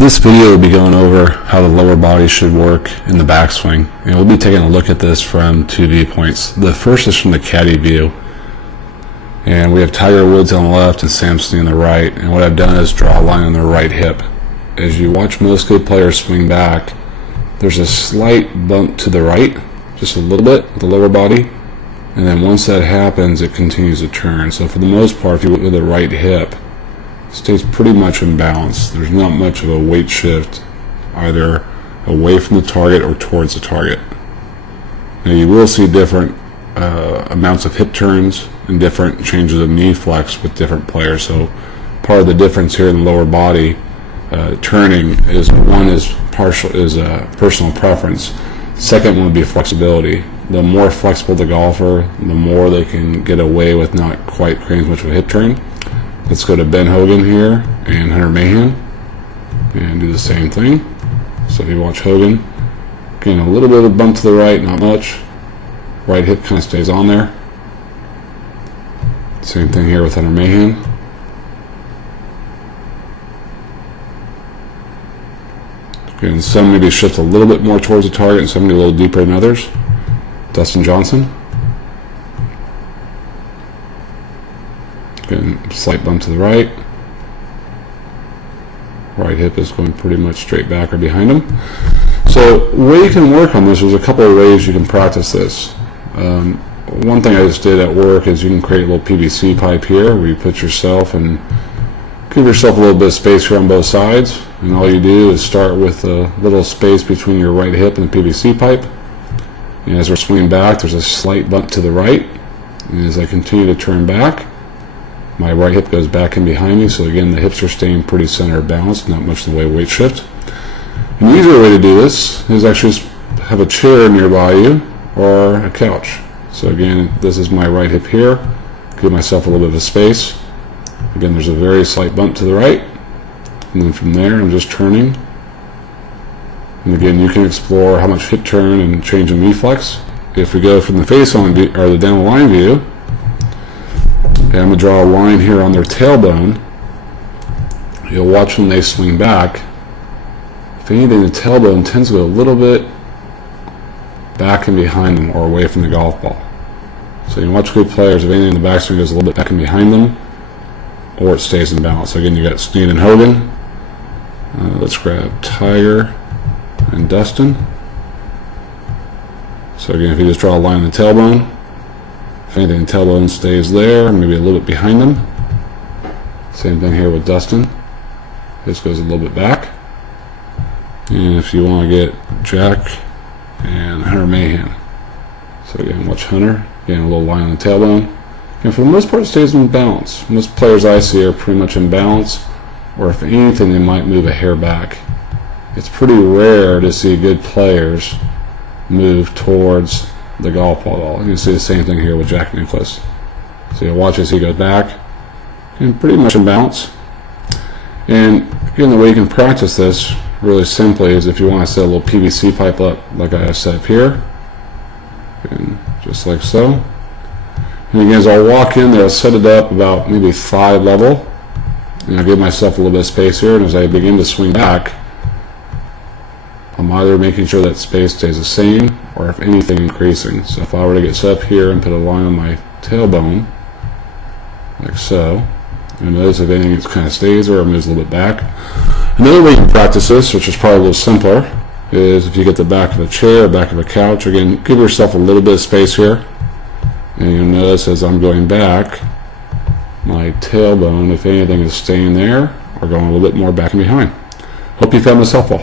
This video will be going over how the lower body should work in the backswing, and we'll be taking a look at this from two viewpoints. The first is from the caddy view, and we have Tiger Woods on the left and Sam Snead on the right, and what I've done is draw a line on the right hip. As you watch most good players swing back, there's a slight bump to the right, just a little bit with the lower body, and then once that happens it continues to turn. So for the most part, if you look with the right hip, stays pretty much in balance. There's not much of a weight shift either away from the target or towards the target. Now you will see different amounts of hip turns and different changes of knee flex with different players. So part of the difference here in the lower body turning is one is personal preference. Second one would be flexibility. The more flexible the golfer, the more they can get away with not quite creating as much of a hip turn. Let's go to Ben Hogan here and Hunter Mahan and do the same thing. So if you watch Hogan, again, a little bit of a bump to the right, not much. Right hip kind of stays on there. Same thing here with Hunter Mahan. Again, some maybe shift a little bit more towards the target and some maybe a little deeper than others. Dustin Johnson. Again, slight bump to the right. Right hip is going pretty much straight back or behind him. So the way you can work on this, there's a couple of ways you can practice this. One thing I just did at work is you can create a little PVC pipe here where you put yourself and give yourself a little bit of space here on both sides, and all you do is start with a little space between your right hip and the PVC pipe. And as we're swinging back, there's a slight bump to the right, and as I continue to turn back, my right hip goes back in behind me, so again the hips are staying pretty center balanced, not much in the way of weight shift. An easier way to do this is actually just have a chair nearby you or a couch. So again, this is my right hip here, give myself a little bit of a space. Again, there's a very slight bump to the right, and then from there I'm just turning. And again, you can explore how much hip turn and change in knee flex. If we go from the face on view, or the down the line view, and I'm going to draw a line here on their tailbone. You'll watch when they swing back. If anything, the tailbone tends to go a little bit back and behind them or away from the golf ball. So you watch good players, if anything, the backswing goes a little bit back and behind them, or it stays in balance. So again, you got Snead and Hogan. Let's grab Tiger and Dustin. So again, if you just draw a line on the tailbone, if anything, the tailbone stays there, maybe a little bit behind them. Same thing here with Dustin. This goes a little bit back. And if you want to get Jack and Hunter Mahan. So again, watch Hunter. Again, a little line on the tailbone. And for the most part, it stays in balance. Most players I see are pretty much in balance, or if anything, they might move a hair back. It's pretty rare to see good players move towards the golf ball. You can see the same thing here with Jack Nicklaus. So you'll watch as he goes back, and pretty much in balance. And again, the way you can practice this really simply is if you want to set a little PVC pipe up, like I have set up here, and just like so. And again, as I'll walk in there, I'll set it up about maybe thigh level, and I'll give myself a little bit of space here. And as I begin to swing back, I'm either making sure that space stays the same, or if anything, increasing. So if I were to get set up here and put a line on my tailbone, like so, and notice if anything it kind of stays there or moves a little bit back. Another way you can practice this, which is probably a little simpler, is if you get the back of a chair, back of a couch, again, give yourself a little bit of space here, and you'll notice as I'm going back, my tailbone, if anything, is staying there or going a little bit more back and behind. Hope you found this helpful.